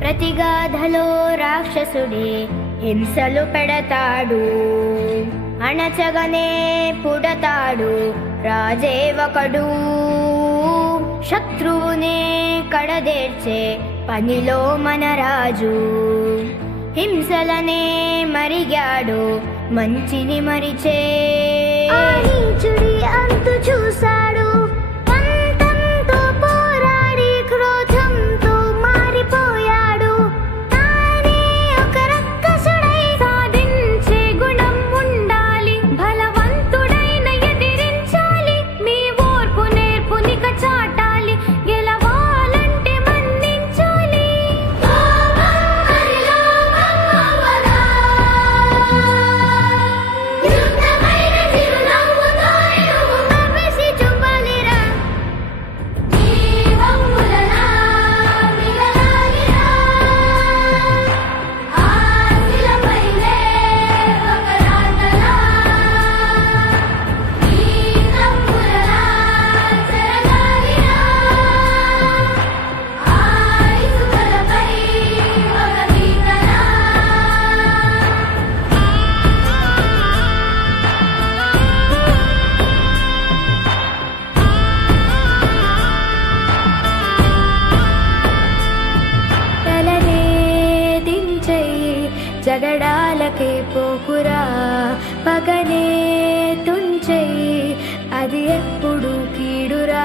ప్రతిగాధలో రాక్షసుడే హింసలు పెడతాడు, అణచగనే పుడతాడు రాజే ఒకడు. శత్రువునే కడదేర్చే పనిలో మన రాజు, హింసలనే మరిగాడు మంచిని మరిచే. నీచుడి అంతు చూశాడు, పంతంతో పోరాడి క్రోధంతో మారిపోయాడు. తానే ఒక రక్కసుడై సాధించే గుణం ఉండాలి, బలవంతుడైన ఎదిరించాలి. మీ ఓర్పు నేర్పునిక చాటాలి, గెలవాలంటే మన్నించాలి. జగడాలకే పోకురా, పగనే తుంచెయ్యి, అది ఎప్పుడు కీడురా.